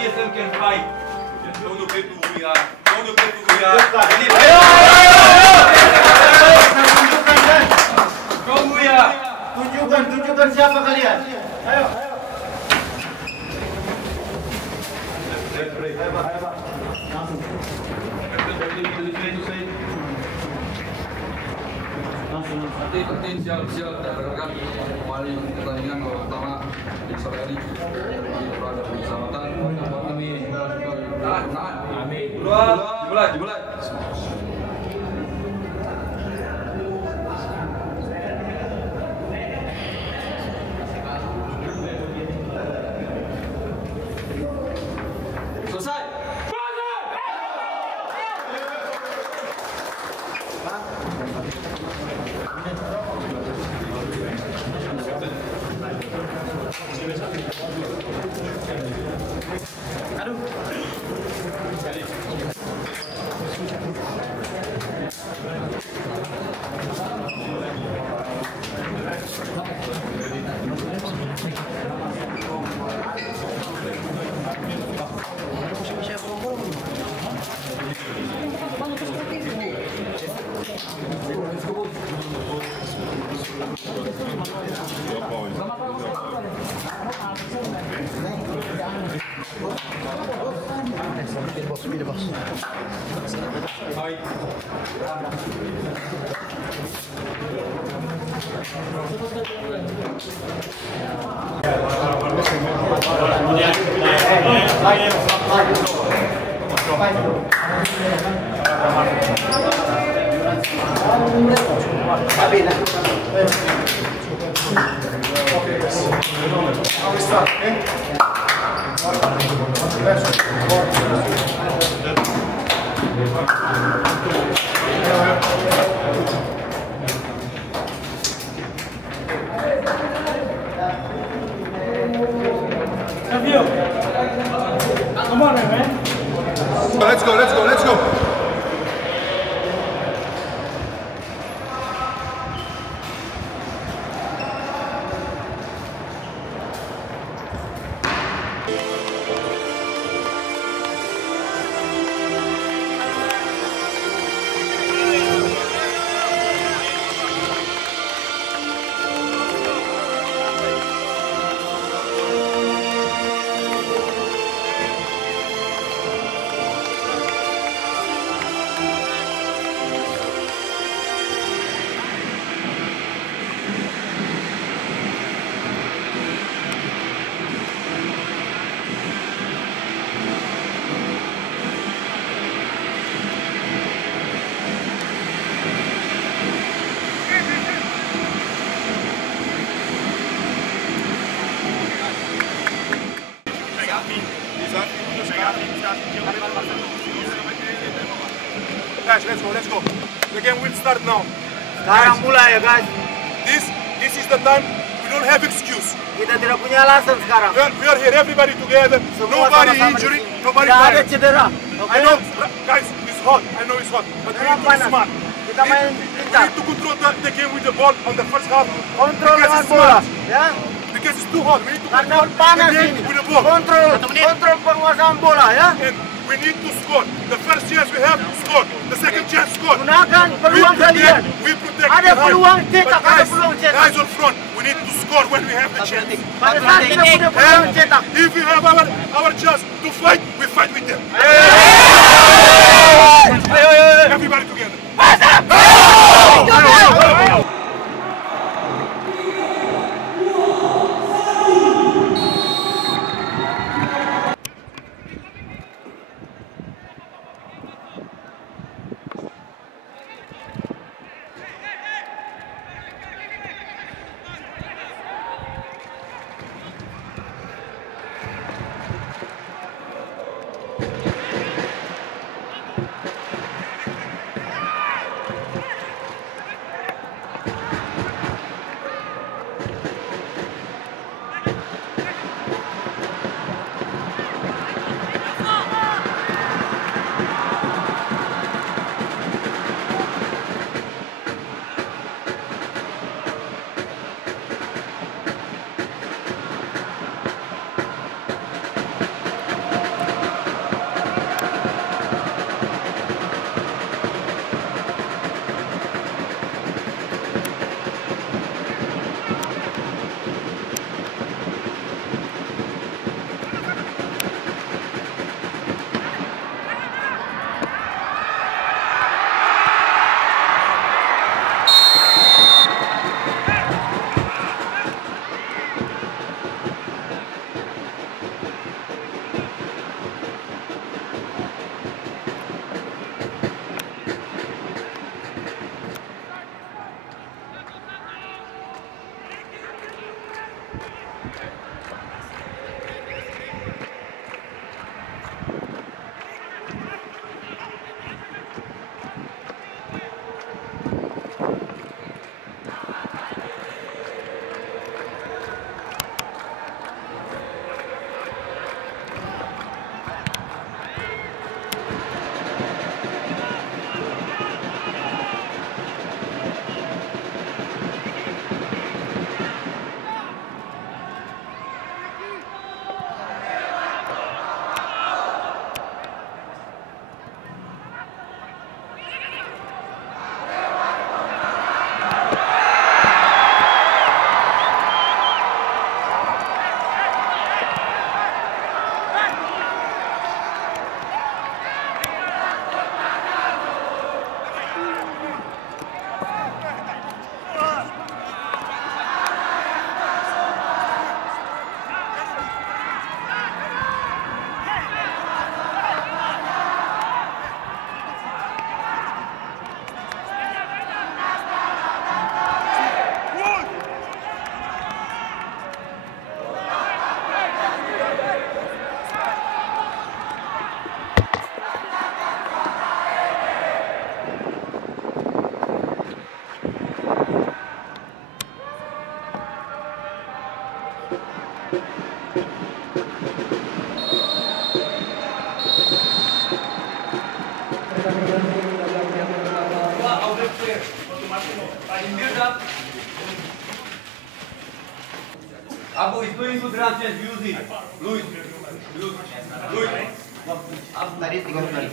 PSM can fight. Don't play to who we are. Don't play to who we are. Go who we are. Tunjukkan siapa kalian. Ayo. Ayo, Pak. Langsung. Penting siap-siap rekan kembali pertandingan babak pertama di sore hari berada persahabatan kami amin dimulai selesai. Let's go, let's go, let's go. Guys, let's go. The game will start now. Sekarang mulai ya guys. This is the time. We don't have excuse. Kita tidak punya alasan sekarang. We are here, everybody together. Semua Nobody sama-sama injury, di sini. nobody Tidak ada tired. cedera. I know, guys, it's hot. I know it's hot, but we need to be Panas. smart. Kita main We pintar. need to control the game with the ball on the first half. Kontrol Because dengan it's bola, smart. ya. Because it's too hot. We need to Karena control panas the game ini. with the ball. Kontrol penguasaan bola, ya. And we need to score. The first chance we have, score. The second chance, score. Gunakan peluang kalian. We protect Ada behind. peluang cetak, But ada guys, peluang cetak. guys on front, we need to score when we have the chance. Pada saat kita punya peluang And cetak. if we have our chance to fight, we fight with them. Everybody together. In build up. Abu is doing good runs, yes, use it. Luis. Tadi 3 kali.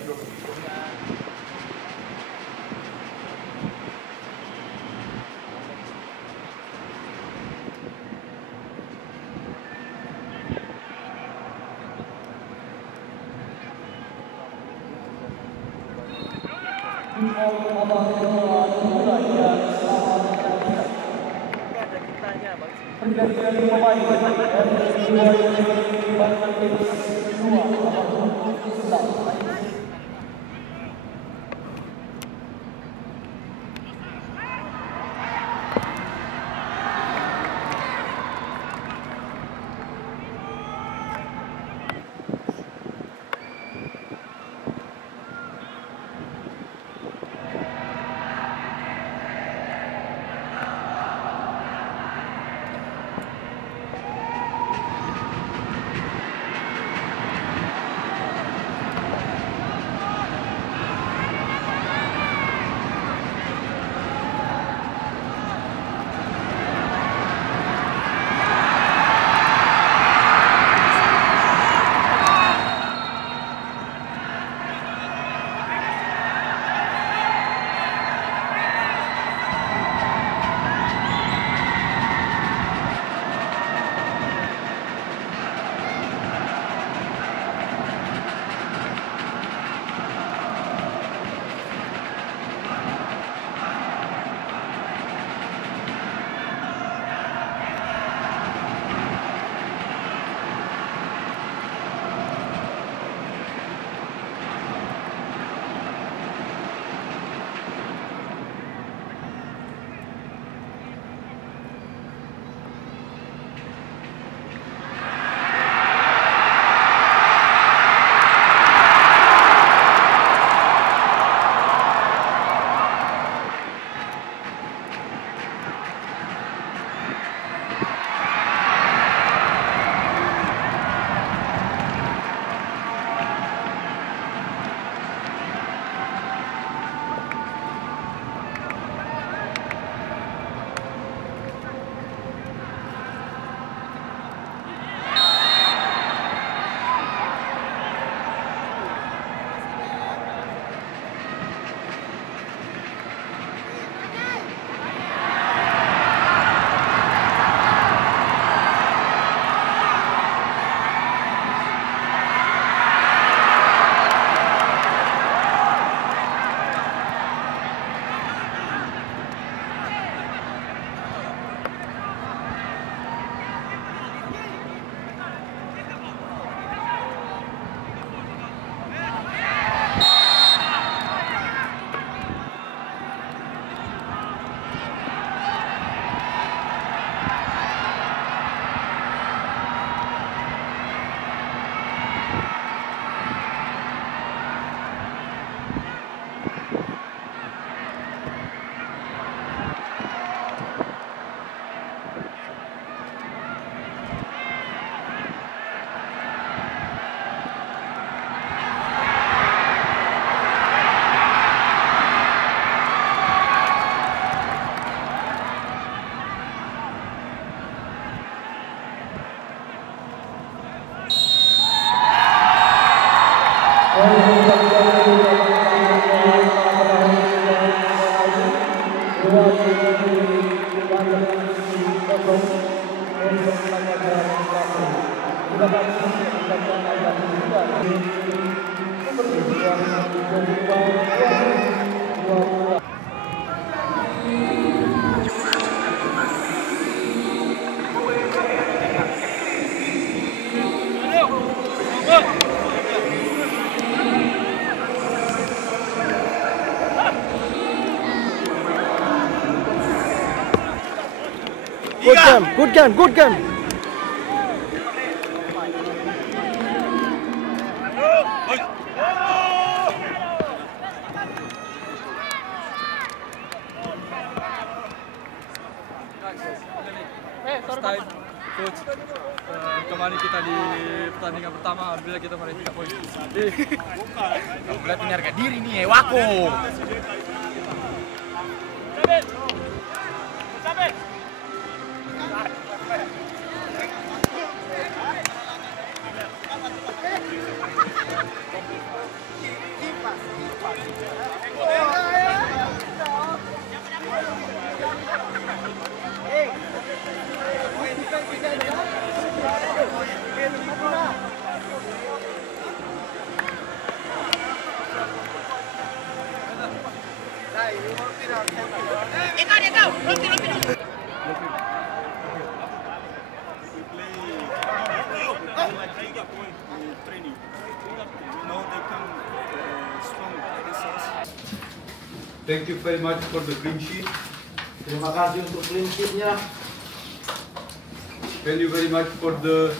Good game. Time, coach. Kemarin kita di pertandingan pertama, alhamdulillah kita meraih 3 poin. Boleh punya harga diri nih, Wako. Thank you very much for the clean sheet. Terima kasih untuk clean sheet-nya. Thank you very much for the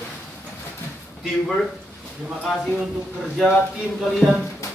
teamwork. Terima kasih untuk kerja tim kalian.